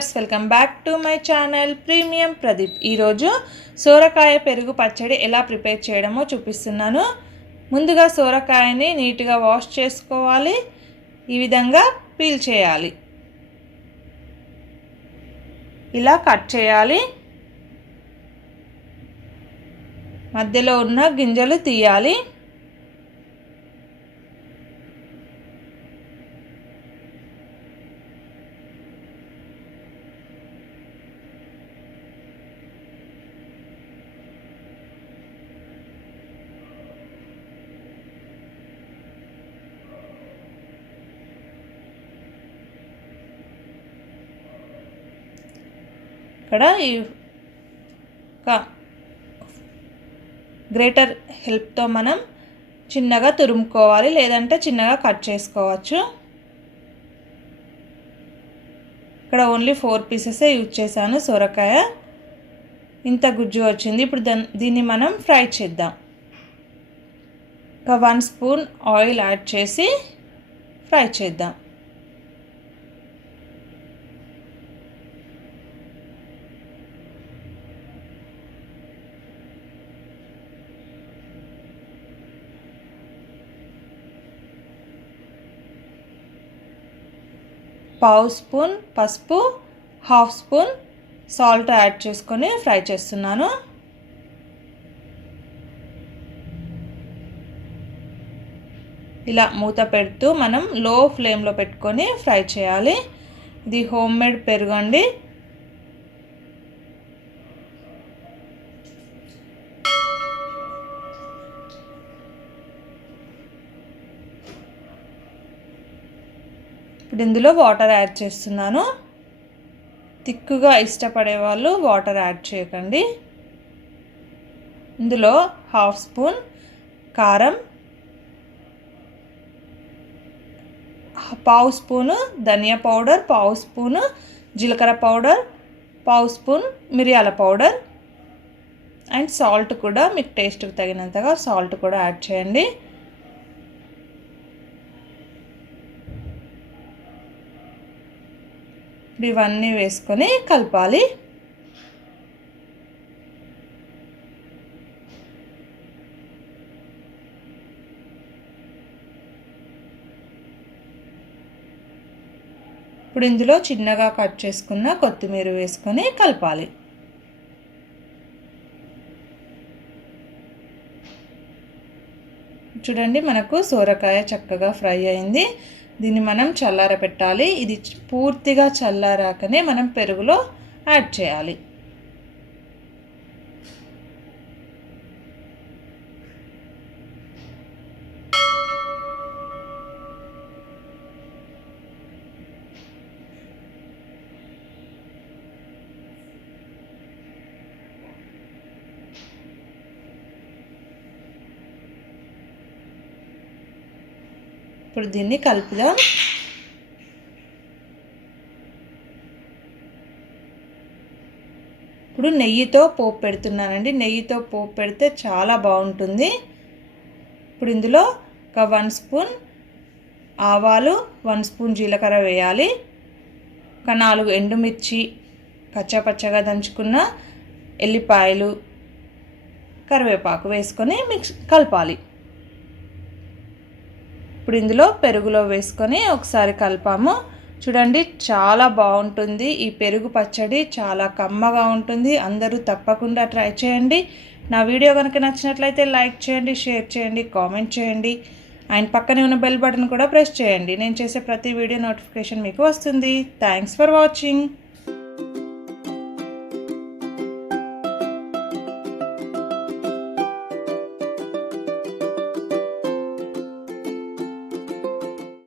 Viewers, welcome back to my channel premium Pradeep. ఈరోజు సోరకాయ పెరుగు పచ్చడి ఎలా ప్రిపేర్ చేయడమో చూపిస్తున్నాను. ముందుగా సోరకాయని నీట్గా వాష్ చేసుకోవాలి. ఈ విధంగా పీల్ చేయాలి, ఇలా కట్ చేయాలి. మధ్యలో ఉన్న గింజలు తీయాలి. ఇక్కడ ఈ గ్రేటర్ హెల్ప్తో మనం చిన్నగా తురుముకోవాలి, లేదంటే చిన్నగా కట్ చేసుకోవచ్చు. ఇక్కడ ఓన్లీ 4 పీసెసే యూజ్ చేశాను సొరకాయ. ఇంత గుజ్జు వచ్చింది. ఇప్పుడు దీన్ని మనం ఫ్రై చేద్దాం. ఒక 1 స్పూన్ ఆయిల్ యాడ్ చేసి ఫ్రై చేద్దాం. పావు స్పూన్ పసుపు, హాఫ్ స్పూన్ సాల్ట్ యాడ్ చేసుకొని ఫ్రై చేస్తున్నాను. ఇలా మూత పెడుతూ మనం లో ఫ్లేమ్లో పెట్టుకొని ఫ్రై చేయాలి. ఇది హోమ్ మేడ్ పెరుగు అండి. ఇప్పుడు ఇందులో వాటర్ యాడ్ చేస్తున్నాను. తిక్కుగా ఇష్టపడే వాళ్ళు వాటర్ యాడ్ చేయకండి. ఇందులో హాఫ్ స్పూన్ కారం, పావు స్పూను ధనియా పౌడర్, పావు స్పూను జీలకర్ర పౌడర్, పావు స్పూన్ మిరియాల పౌడర్ అండ్ సాల్ట్ కూడా మీకు టేస్ట్కి తగినంతగా సాల్ట్ కూడా యాడ్ చేయండి. ఇవన్నీ వేసుకొని కలపాలి. ఇప్పుడు ఇందులో చిన్నగా కట్ చేసుకున్న కొత్తిమీర వేసుకొని కలపాలి. చూడండి, మనకు సోరకాయ చక్కగా ఫ్రై అయింది. దీన్ని మనం చల్లార పెట్టాలి. ఇది పూర్తిగా చల్లారాకనే మనం పెరుగులో యాడ్ చేయాలి. ఇప్పుడు దీన్ని కలుపుదాం. ఇప్పుడు నెయ్యితో పోపు పెడుతున్నానండి. నెయ్యితో పోపు పెడితే చాలా బాగుంటుంది. ఇప్పుడు ఇందులో ఒక 1 స్పూన్ ఆవాలు, 1 స్పూన్ జీలకర్ర వేయాలి. ఒక 4 ఎండుమిర్చి, కచ్చాపచ్చగా దంచుకున్న ఎల్లిపాయలు, కరివేపాకు వేసుకొని కలపాలి. ఇప్పుడు ఇందులో పెరుగులో వేసుకొని ఒకసారి కలిపాము. చూడండి, చాలా బాగుంటుంది ఈ పెరుగు పచ్చడి. చాలా కమ్మగా ఉంటుంది. అందరూ తప్పకుండా ట్రై చేయండి. నా వీడియో కనుక నచ్చినట్లయితే లైక్ చేయండి, షేర్ చేయండి, కామెంట్ చేయండి అండ్ పక్కనే ఉన్న బెల్ బటన్ కూడా ప్రెస్ చేయండి. నేను చేసే ప్రతి వీడియో నోటిఫికేషన్ మీకు వస్తుంది. Thanks for watching.